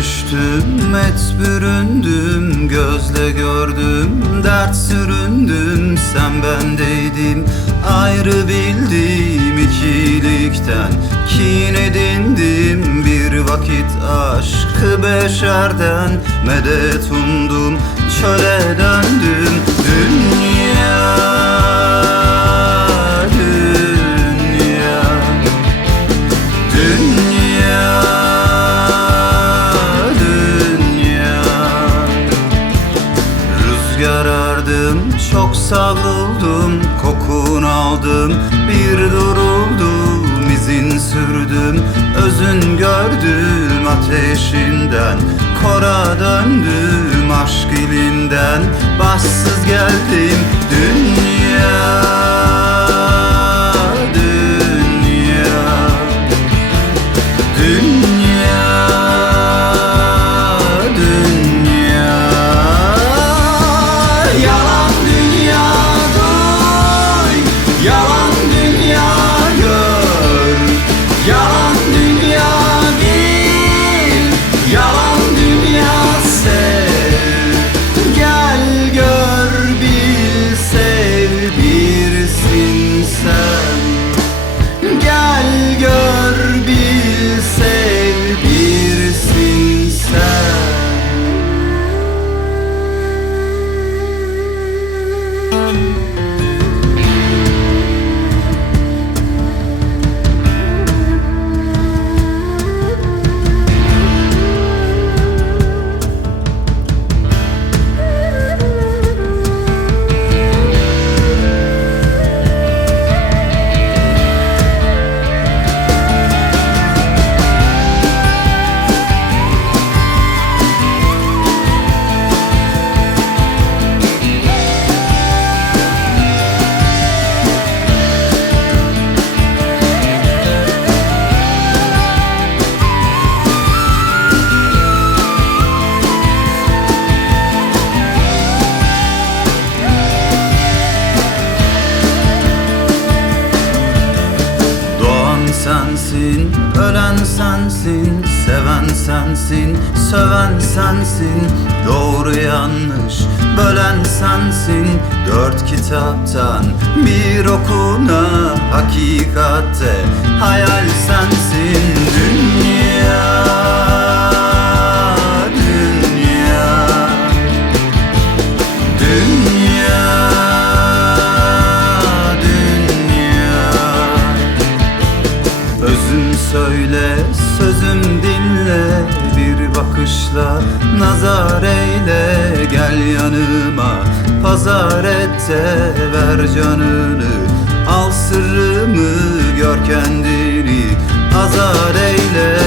düştüm, et büründüm, gözle gördüm, dert süründüm, sen bendeydin. Ayrı bildim ikilikten, kin edindim bir vakit aşkı beşerden. Medet umdum, çöle döndüm. Dünya, dünya, dünya, dünya. Rüzgar ardım, çok savruldum, kokun aldım, bir duruldum, izin sürdüm, özün gördüm ateşinden. Kora döndüm aşk ilinden, başsız geldim. Dünya, dünya, dünya, dünya. Yalan dünya duy, yalan dünya gör, yalan dünya bil, yalan dünya sev. Gel gör bil sev birsin sen. Gel gör bil sev birsin sen. Sensin, ölen sensin, seven sensin, söven sensin, doğru yanlış bölen sensin. Dört kitaptan bir okuna, hakikatte hayal sensin. Dünya, dünya, dünya, özüm söyle, sözüm dinle, bir bakışla nazar eyle. Gel yanıma, pazar et de ver canını, al sırrımı, gör kendini azar eyle.